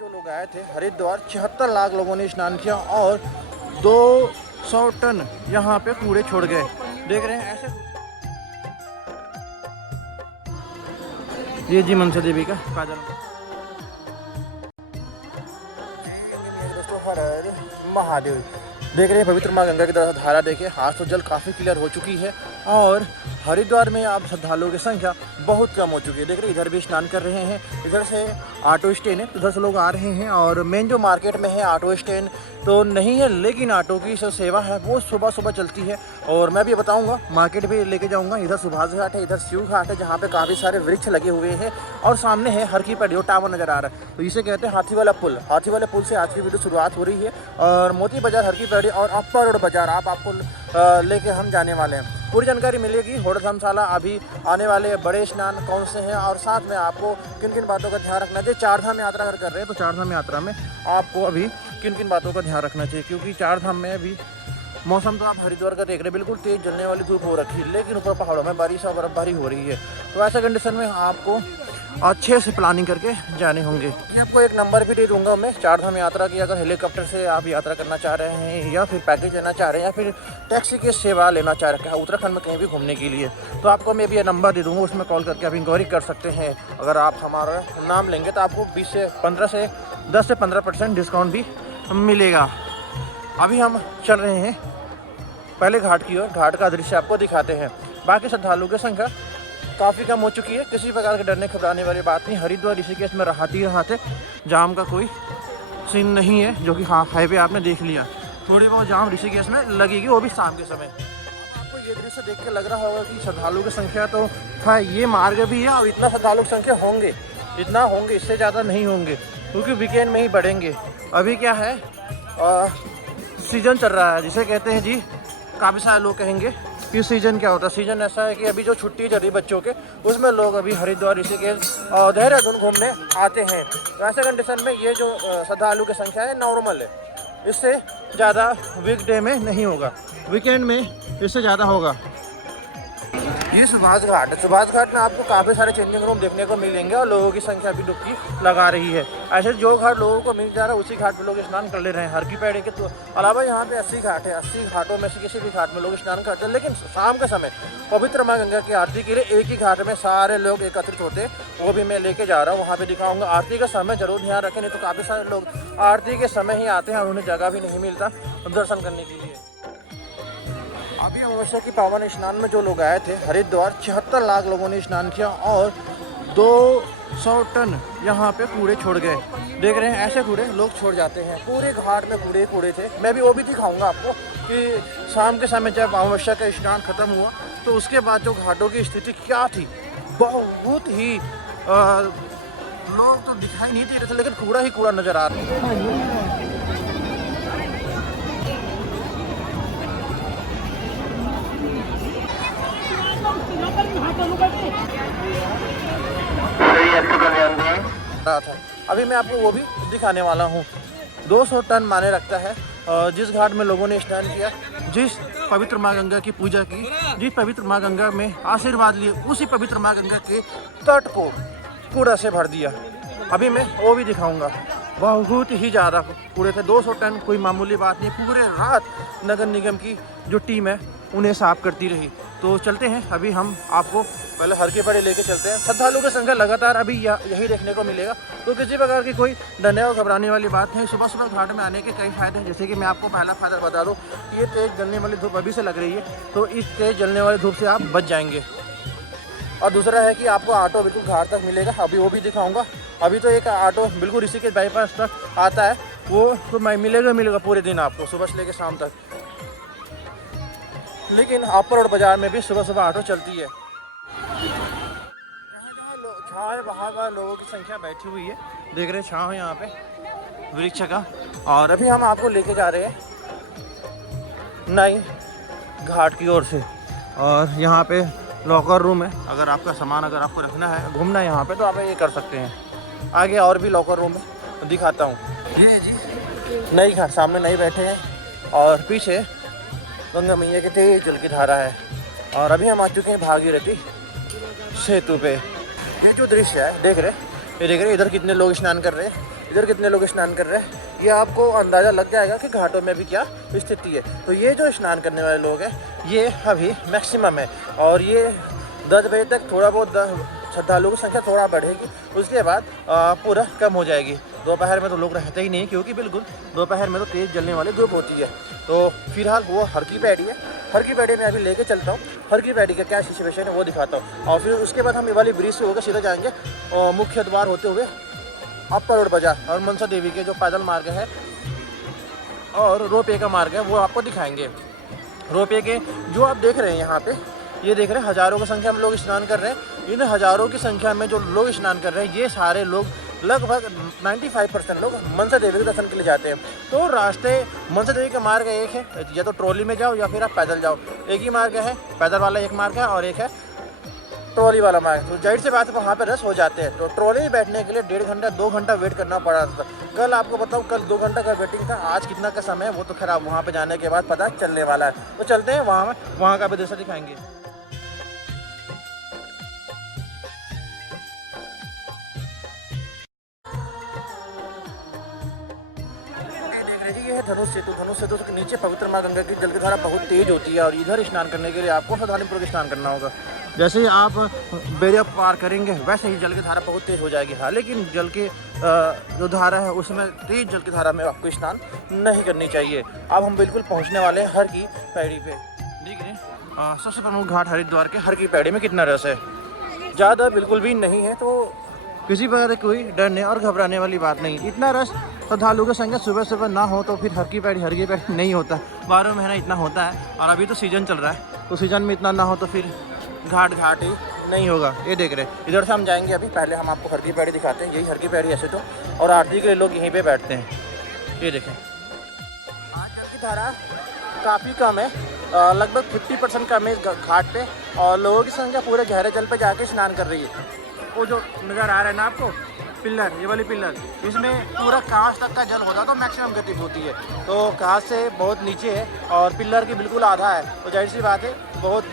जो लोग आए थे हरिद्वार 76 लाख लोगों ने स्नान किया और 200 टन यहाँ पे कूड़े छोड़ गए। देख रहे हैं ऐसे। ये जी मनसा देवी का काजल महादेव देख रहे हैं। पवित्र माँ गंगा की तरफ धारा देखिए, आज तो जल काफ़ी क्लियर हो चुकी है और हरिद्वार में अब श्रद्धालुओं की संख्या बहुत कम हो चुकी है। देख रहे हैं इधर भी स्नान कर रहे हैं, इधर से ऑटो स्टैंड है, उधर से लोग आ रहे हैं और मेन जो मार्केट में है ऑटो स्टैंड तो नहीं है, लेकिन ऑटो की जो सेवा है वो सुबह सुबह चलती है। और मैं भी बताऊंगा, मार्केट भी लेके जाऊंगा। इधर सुभाष घाट है, इधर शिव घाट है जहाँ पे काफ़ी सारे वृक्ष लगे हुए हैं और सामने है हर की पैड़ी टावर नज़र आ रहा है, तो इसे कहते हैं हाथी वाला पुल। हाथी वाले पुल से आज की वीडियो शुरुआत हो रही है और मोती बाजार, हर की पैड़ी और अप्पर रोड बाजार आपको लेके हम जाने वाले हैं। पूरी जानकारी मिलेगी। होटल धर्मशाला अभी आने वाले बड़े स्नान कौन से हैं और साथ में आपको किन किन बातों का ध्यान रखना चाहिए। चार धाम यात्रा अगर कर रहे हैं तो चार धाम यात्रा में आपको अभी किन किन बातों का ध्यान रखना चाहिए, क्योंकि चार धाम में अभी मौसम तो आप हरिद्वार का देख रहे हैं, बिल्कुल तेज जलने वाली धूप हो रखी है, लेकिन ऊपर पहाड़ों में बारिश और बर्फबारी हो रही है। तो ऐसे कंडीशन में आपको अच्छे से प्लानिंग करके जाने होंगे। मैं आपको एक नंबर भी दे दूंगा मैं चार धाम यात्रा की, अगर हेलीकॉप्टर से आप यात्रा करना चाह रहे हैं या फिर पैकेज लेना चाह रहे हैं या फिर टैक्सी की सेवा लेना चाह रहे हैं उत्तराखंड में कहीं भी घूमने के लिए, तो आपको मैं भी ये नंबर दे दूँगा, उसमें कॉल करके आप इंक्वायरी कर सकते हैं। अगर आप हमारा नाम लेंगे तो आपको 10 से 15% डिस्काउंट भी मिलेगा। अभी हम चल रहे हैं पहले घाट की ओर, घाट का दृश्य आपको दिखाते हैं। बाकी श्रद्धालुओं की संख्या काफ़ी कम हो चुकी है, किसी प्रकार के डरने घबराने वाली बात नहीं। हरिद्वार ऋषिकेश में राहत जाम का कोई सीन नहीं है, जो कि हाँ हाईवे आपने देख लिया। थोड़ी बहुत जाम ऋषिकेश में लगेगी, वो भी शाम के समय। आपको ये दृश्य देख के लग रहा होगा कि श्रद्धालुओं की संख्या तो हाँ ये मार्ग भी है और इतना श्रद्धालुओं की संख्या होंगे, इतना होंगे, इससे ज़्यादा नहीं होंगे क्योंकि वीकेंड में ही बढ़ेंगे। अभी क्या है सीजन चल रहा है, जिसे कहते हैं जी, काफ़ी सारे लोग कहेंगे कि सीज़न क्या होता है। सीज़न ऐसा है कि अभी जो छुट्टी चल रही बच्चों के, उसमें लोग अभी हरिद्वार ऋषिकेश देहरादून घूमने आते हैं। तो ऐसे कंडीशन में ये जो श्रद्धालु की संख्या है नॉर्मल है, इससे ज़्यादा वीकडे में नहीं होगा, वीकेंड में इससे ज़्यादा होगा। ये सुभाष घाट है, सुभाष घाट में आपको काफ़ी सारे चेंजिंग रूम देखने को मिलेंगे और लोगों की संख्या भी डुबकी लगा रही है। ऐसे जो घाट लोगों को मिल जा रहा है उसी घाट पे लोग स्नान कर ले रहे हैं। हर की पैड़ी के तो अलावा यहाँ पे 80 घाट है, 80 घाटों में से किसी भी घाट में लोग स्नान करते हैं, लेकिन शाम के समय पवित्र माँ गंगा की आरती के लिए एक ही घाट में सारे लोग एकत्रित होते हैं, वो भी मैं लेके जा रहा हूँ, वहाँ पर दिखाऊँगा। आरती का समय जरूर ध्यान रखें, नहीं तो काफ़ी सारे लोग आरती के समय ही आते हैं और उन्हें जगह भी नहीं मिलता दर्शन करने के लिए। अभी अमावस्या की पावन स्नान में जो लोग आए थे हरिद्वार 76 लाख लोगों ने स्नान किया और 200 टन यहाँ पे कूड़े छोड़ गए। देख रहे हैं ऐसे कूड़े लोग छोड़ जाते हैं, पूरे घाट में कूड़े थे। मैं भी वो भी दिखाऊंगा आपको कि शाम के समय जब अमावस्या का स्नान खत्म हुआ तो उसके बाद जो घाटों की स्थिति क्या थी, बहुत ही लोग तो दिखाई नहीं दे रहे थे, लेकिन कूड़ा ही कूड़ा नजर आ रहा था। अभी मैं आपको वो भी दिखाने वाला हूँ। 200 टन माने रखता है जिस घाट में लोगों ने स्नान किया, जिस पवित्र माँ गंगा की पूजा की, जिस पवित्र माँ गंगा में आशीर्वाद लिए, उसी पवित्र माँ गंगा के तट को कूड़ा से भर दिया। अभी मैं वो भी दिखाऊंगा। बहुत ही ज़्यादा कूड़े थे, 200 टन कोई मामूली बात नहीं। पूरे रात नगर निगम की जो टीम है उन्हें साफ करती रही। तो चलते हैं, अभी हम आपको पहले हर की पैड़ी लेके चलते हैं। श्रद्धालुओं की संख्या लगातार अभी यही देखने को मिलेगा, तो किसी प्रकार की कोई डरने और घबराने वाली बात नहीं। सुबह सुबह घाट में आने के कई फ़ायदे हैं, जैसे कि मैं आपको पहला फ़ायदा बता दूं, ये तेज़ जलने वाली धूप अभी से लग रही है, तो इस तेज़ जलने वाली धूप से आप बच जाएंगे। और दूसरा है कि आपको ऑटो बिल्कुल घाट तक मिलेगा, अभी वो भी दिखाऊँगा। अभी तो एक ऑटो बिल्कुल ऋषिकेश बाईपास तक आता है, वो तो मिलेगा पूरे दिन आपको, सुबह से लेकर शाम तक। लेकिन अपर रोड बाजार में भी सुबह सुबह ऑटो चलती है। छाँव वहाँ लोगों की संख्या बैठी हुई है, देख रहे हैं छाँव यहाँ पे वृक्ष का। और अभी हम आपको लेके जा रहे हैं नई घाट की ओर से, और यहाँ पे लॉकर रूम है। अगर आपका सामान अगर आपको रखना है, घूमना है यहाँ पे, तो आप ये कर सकते हैं। आगे और भी लॉकर रूम है, दिखाता हूँ। ये जी नई घाट, सामने नई बैठे हैं और पीछे गंगा मैया की तेज जल की धारा है। और अभी हम आ चुके हैं भागीरथी सेतु पे। ये जो दृश्य है देख रहे, इधर कितने लोग स्नान कर रहे हैं। इधर कितने लोग स्नान कर रहे हैं, ये आपको अंदाज़ा लग जाएगा कि घाटों में भी क्या स्थिति है। तो ये जो स्नान करने वाले लोग हैं ये अभी मैक्सिमम है, और ये 10 बजे तक थोड़ा बहुत श्रद्धालुओं की संख्या थोड़ा बढ़ेगी, उसके बाद पूरा कम हो जाएगी। दोपहर में तो लोग रहते ही नहीं, क्योंकि बिल्कुल दोपहर में तो तेज़ जलने वाली धूप होती है। तो फिलहाल वो हर की पैड़ी है, हर की पैड़ी में अभी लेके चलता हूँ, हर की पैड़ी का क्या सिचुएशन है वो दिखाता हूँ। और फिर उसके बाद हम ये वाली ब्रिज से होकर सीधा जाएंगे मुख्य द्वार होते हुए अपर रोड बाजार और मनसा देवी के जो पैदल मार्ग है और रोपवे का मार्ग है वो आपको दिखाएंगे। रोपवे के जो आप देख रहे हैं यहाँ पे, ये देख रहे हैं हज़ारों की संख्या में लोग स्नान कर रहे हैं। इन हज़ारों की संख्या में जो लोग स्नान कर रहे हैं ये सारे लोग लगभग 95% लोग मनसा देवी के दर्शन के लिए जाते हैं। तो रास्ते मनसा देवी का मार्ग एक है, या तो ट्रॉली में जाओ या फिर आप पैदल जाओ, एक ही मार्ग है, पैदल वाला एक मार्ग है और एक है ट्रॉली वाला मार्ग। तो जाहिर सी बात है वहाँ पर रस हो जाते हैं। तो ट्रॉली में बैठने के लिए 1.5 घंटा 2 घंटा वेट करना पड़ा था। कल आपको बताऊँ, कल 2 घंटा का वेटिंग था, आज कितना का समय है वो तो खैर आप वहाँ पर जाने के बाद पता चलने वाला है। तो चलते हैं वहाँ का भी दृश्य दिखाएंगे। ये है धनुष सेतु। धनुष सेतु के नीचे पवित्र माँ गंगा की जल की धारा बहुत तेज होती है, और इधर स्नान करने के लिए आपको सावधानीपूर्वक स्नान करना होगा। जैसे ही आप बैरियर पार करेंगे वैसे ही जल की धारा बहुत तेज हो जाएगी। हाँ, लेकिन जल की जो धारा है उसमें तेज जल की धारा में आपको स्नान नहीं करनी चाहिए। अब हम बिल्कुल पहुँचने वाले हैं हर की पैड़ी पे। ठीक है, सबसे प्रमुख घाट हरिद्वार के हर की पैड़ी में कितना रस है, ज़्यादा बिल्कुल भी नहीं है। तो किसी प्रकार कोई डरने और घबराने वाली बात नहीं। इतना रस श्रद्धालुओं की संख्या सुबह सुबह ना हो तो फिर हर की पैड़ी नहीं होता। 12 महीना इतना होता है, और अभी तो सीज़न चल रहा है, तो सीज़न में इतना ना हो तो फिर घाट ही नहीं होगा। ये देख रहे हैं, इधर से हम जाएंगे। अभी पहले हम आपको हर की पैड़ी दिखाते हैं। यही हर की पैड़ी ऐसे तो, और आरती के लिए लोग यहीं पर बैठते हैं। ये देखें, आज जल की धारा काफ़ी कम है, लगभग 50% कम है इस घाट पे, और लोगों की संख्या पूरे गहरे जल पे जाके स्नान कर रही है। वो जो नज़र आ रहा है ना आपको पिलर, ये वाली पिलर, इसमें पूरा कांच तक का जल होता है तो मैक्सिमम गति होती है। तो कांच से बहुत नीचे है और पिलर की बिल्कुल आधा है, तो जाहिर सी बात है बहुत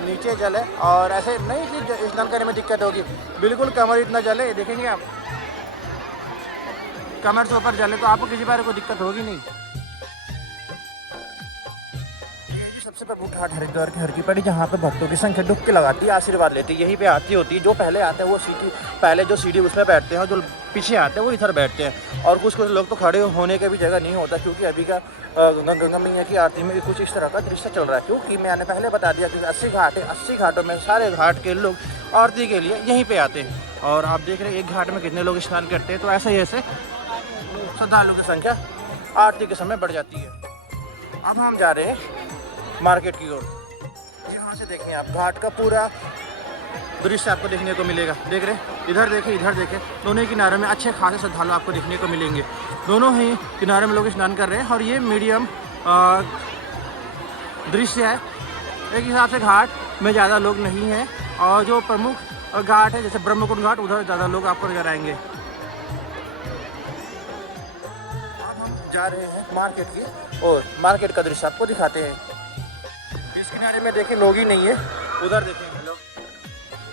नीचे जल है। और ऐसे नहीं कि स्नान करने में दिक्कत होगी, बिल्कुल कमर इतना जल है। देखेंगे आप, कमर से ऊपर जल है, तो आपको किसी बार कोई दिक्कत होगी नहीं। सबसे प्रमुख घाट हरिद्वार की हर की पैड़ी, जहाँ पे भक्तों की संख्या डुबकी लगाती है, आशीर्वाद लेती है, यहीं पे आरती होती है। जो पहले आते हैं वो सीढ़ी, पहले जो सीढ़ी उसमें बैठते हैं, और जो पीछे आते हैं वो इधर बैठते हैं। और कुछ लोग तो खड़े होने का भी जगह नहीं होता, क्योंकि अभी का गंगा मैया की आरती में भी कुछ इस तरह का दृश्य चल रहा है। क्योंकि मैंने पहले बता दिया कि 80 घाट है, 80 घाटों में सारे घाट के लोग आरती के लिए यहीं पर आते हैं। और आप देख रहे हैं एक घाट में कितने लोग स्नान करते हैं। तो ऐसे ही ऐसे श्रद्धालुओं की संख्या आरती के समय बढ़ जाती है। अब हम जा रहे हैं मार्केट की ओर। यहाँ से देखें आप, घाट का पूरा दृश्य आपको देखने को मिलेगा। देख रहे, इधर देखें इधर देखें, दोनों ही किनारों में अच्छे खासे श्रद्धालु आपको देखने को मिलेंगे। दोनों ही किनारे में लोग स्नान कर रहे हैं, और ये मीडियम दृश्य है। एक हिसाब से घाट में ज़्यादा लोग नहीं हैं, और जो प्रमुख घाट है जैसे ब्रह्मकुंड घाट, उधर ज़्यादा लोग आपको नजर आएंगे। अब हम जा रहे हैं मार्केट की, और मार्केट का दृश्य आपको दिखाते हैं। इस किनारे में देखें लोग ही नहीं है, उधर देखें लोग।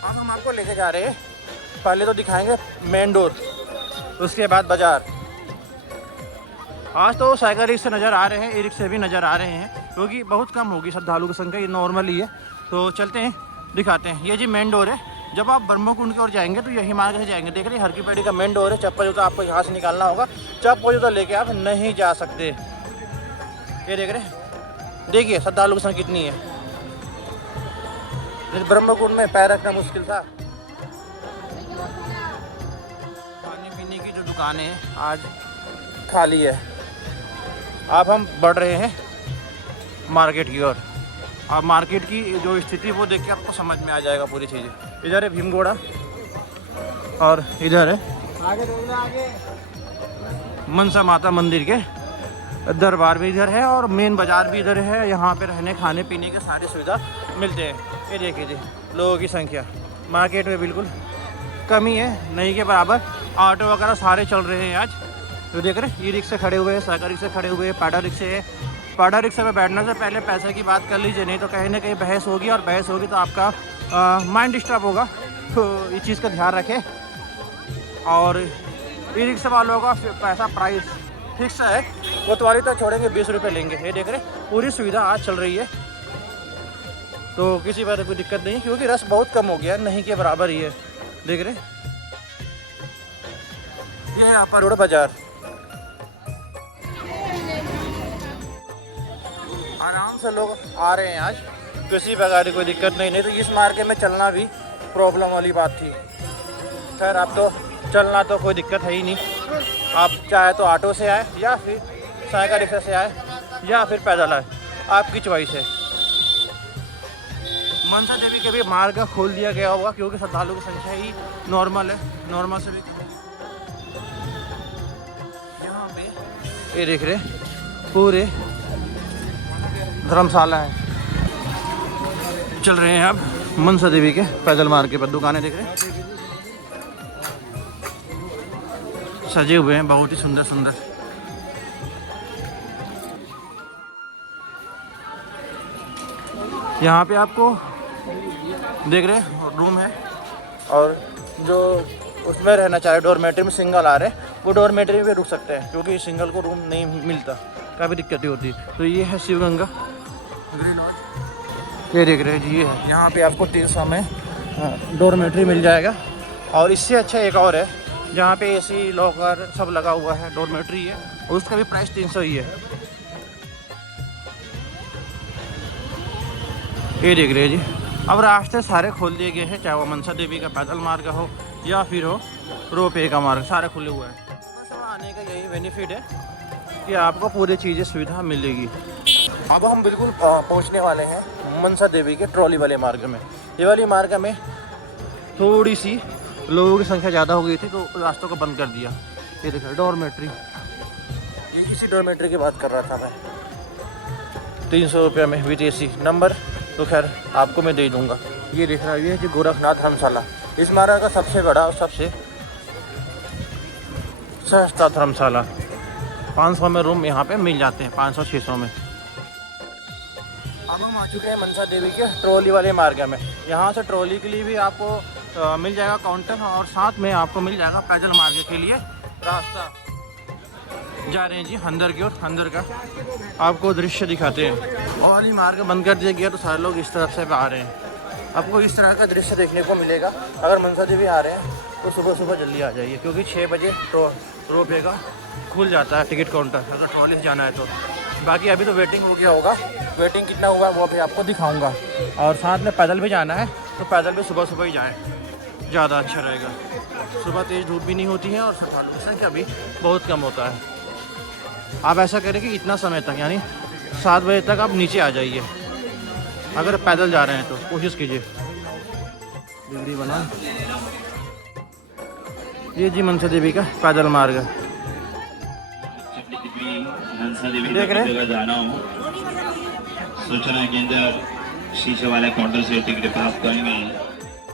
अब हम आपको लेके जा रहे हैं, पहले तो दिखाएंगे मेन डोर, उसके बाद बाजार। आज तो साइकिल रिक्शे नज़र आ रहे हैं, ई रिक्शे भी नज़र आ रहे हैं, क्योंकि बहुत कम होगी श्रद्धालु की संख्या, ये नॉर्मल ही है। तो चलते हैं दिखाते हैं। ये जी मेन डोर है। जब आप ब्रह्मकुंड की ओर जाएंगे तो यही मार्ग से जाएंगे। देख रहे हैं हर की पैड़ी का मेन डोर है। चप्पल जूता आपको यहाँ से निकालना होगा, चप्पल जूता लेके आप नहीं जा सकते। ये देख रहे हैं, देखिए श्रद्धालु की संख्या कितनी है। इस ब्रह्मकुंड में पैर रखना मुश्किल था। खाने पीने की जो दुकानें हैं आज खाली है। अब हम बढ़ रहे हैं मार्केट की ओर। अब मार्केट की जो स्थिति वो देख के आपको समझ में आ जाएगा पूरी चीज़ें। इधर है भीमगोड़ा, और इधर है आगे मनसा माता मंदिर के दरबार भी इधर है, और मेन बाज़ार भी इधर है। यहाँ पे रहने खाने पीने के सारी सुविधा मिलते हैं। ये देखिए जी लोगों की संख्या मार्केट में बिल्कुल कमी है, नहीं के बराबर। ऑटो वगैरह सारे चल रहे हैं आज। तो देख रहे हैं ई रिक्शे खड़े हुए हैं, साइकिल रिक्शे खड़े हुए हैं, पैडल रिक्शे है। पैडल रिक्शे में बैठने से पहले पैसे की बात कर लीजिए, नहीं तो कहीं ना कहीं बहस होगी, और बहस होगी तो आपका माइंड डिस्टर्ब होगा। तो इस चीज़ का ध्यान रखें। और ई रिक्शा वालों का पैसा प्राइस फिक्स है, कोतवाली तक छोड़ेंगे 20 रुपये लेंगे। ये देख रहे पूरी सुविधा आज चल रही है, तो किसी बात कोई दिक्कत नहीं, क्योंकि रस बहुत कम हो गया, नहीं के बराबर ही है। देख रहे ये है आपका रोड बाजार। आराम से लोग आ रहे हैं आज, किसी प्रकार की कोई दिक्कत नहीं तो इस मार्केट में चलना भी प्रॉब्लम वाली बात थी। खैर अब तो चलना तो कोई दिक्कत है ही नहीं, आप चाहे तो ऑटो से आए या फिर साइकिल रिक्शा से आए या फिर पैदल आए, आपकी चॉइस है। मनसा देवी के भी मार्ग खोल दिया गया होगा, क्योंकि श्रद्धालुओं की संख्या ही नॉर्मल है, नॉर्मल से भी। यहाँ पे ये देख रहे पूरे धर्मशाला है, चल रहे हैं अब मनसा देवी के पैदल मार्ग के पर। दुकानें देख रहे सजे हुए हैं, बहुत ही सुंदर सुंदर। यहाँ पे आपको देख रहे रूम है, और जो उसमें रहना चाहे डोरमेट्री में सिंगल आ रहे हैं वो डोरमेट्री में रुक सकते हैं, क्योंकि सिंगल को रूम नहीं मिलता, काफ़ी दिक्कतें होती। तो ये है शिवगंगा ग्रीन लॉज, ये देख रहे हैं जी, ये है। यहाँ पे आपको 300 में डोरमेट्री मिल जाएगा, और इससे अच्छा एक और है जहाँ पे एसी लॉकर सब लगा हुआ है, डोरमेट्री है, और उसका भी प्राइस 300 ही है। ये देख रहे हैं जी, अब रास्ते सारे खोल दिए गए हैं, चाहे वो मनसा देवी का पैदल मार्ग हो या फिर हो रोपवे का मार्ग, सारे खुले हुए हैं। आने का यही बेनिफिट है कि आपको पूरी चीज़ें सुविधा मिलेगी। अब हम बिल्कुल पहुंचने वाले हैं मनसा देवी के ट्रॉली वाले मार्ग में। ये वाली मार्ग में थोड़ी सी लोगों की संख्या ज़्यादा हो गई थी, तो रास्तों को बंद कर दिया। ये देखो डोरमेट्री, ये किसी डोरमेट्री की बात कर रहा था मैं, 300 रुपये में विद एसी नंबर, तो खैर आपको मैं दे दूंगा। ये देख रहा है, ये जो गोरखनाथ धर्मशाला, इस मार्ग का सबसे बड़ा और सबसे सस्ता धर्मशाला। 500 में रूम यहाँ पे मिल जाते हैं, 500-600 में। अब हम आ चुके हैं मनसा देवी के ट्रॉली वाले मार्ग में। यहाँ से ट्रॉली के लिए भी आपको मिल जाएगा काउंटर, और साथ में आपको मिल जाएगा पैदल मार्ग के लिए रास्ता। जा रहे हैं जी अंदर की ओर, अंदर का आपको दृश्य दिखाते हैं। और ये मार्ग बंद कर दिया गया, तो सारे लोग इस तरफ से आ रहे हैं। आपको इस तरह का दृश्य देखने को मिलेगा। अगर मनसा देवी आ रहे हैं तो सुबह सुबह जल्दी आ जाइए, क्योंकि 6 बजे रोपवे का खुल जाता है टिकट काउंटर, अगर ट्रॉली से जाना है तो। बाकी अभी तो वेटिंग हो गया होगा, वेटिंग कितना हुआ वो भी आपको दिखाऊंगा। और साथ में पैदल भी जाना है तो पैदल भी सुबह सुबह ही जाएँ, ज़्यादा अच्छा रहेगा। सुबह तेज़ धूप भी नहीं होती है और श्रद्धालुओं की संख्या भी बहुत कम होता है। आप ऐसा करें कि इतना समय तक, यानी 7 बजे तक आप नीचे आ जाइए, अगर पैदल जा रहे हैं तो कोशिश कीजिए। बिगड़ी बना ये जी मनसा देवी का पैदल मार्ग देख रहे। जाना हो सूचना केंद्र शीशे वाले काउंटर से टिकट प्राप्त करेंगे।